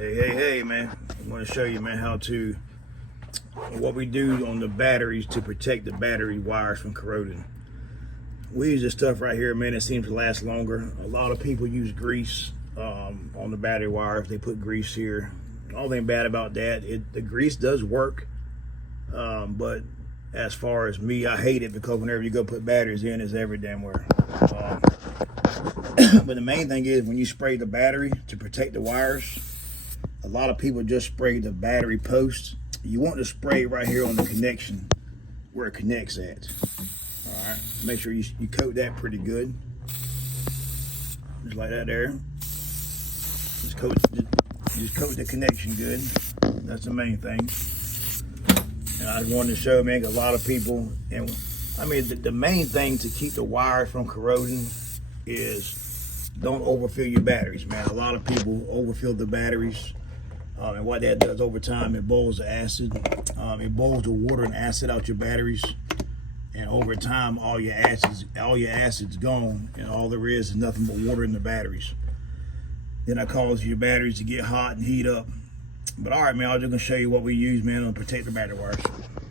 Hey, man. I'm going to show you, man, what we do on the batteries to protect the battery wires from corroding. We use this stuff right here, man. It seems to last longer. A lot of people use grease on the battery wires. They put grease here. Nothing bad about that. The grease does work, but as far as me, I hate it because whenever you go put batteries in, it's every damn where. But the main thing is when you spray the battery to protect the wires, a lot of people just spray the battery post. You want to spray right here on the connection where it connects at. All right, make sure you coat that pretty good. Just like that there. Just coat the connection good. That's the main thing. And I just wanted to show, man, a lot of people, and I mean, the main thing to keep the wires from corroding is don't overfill your batteries, man. A lot of people overfill the batteries, and what that does over time, it boils the acid. It boils the water and acid out your batteries, and over time, all your acid's gone, and all there is nothing but water in the batteries. Then that causes your batteries to get hot and heat up. But all right, man, I'm just gonna show you what we use, man, to protect the battery wires.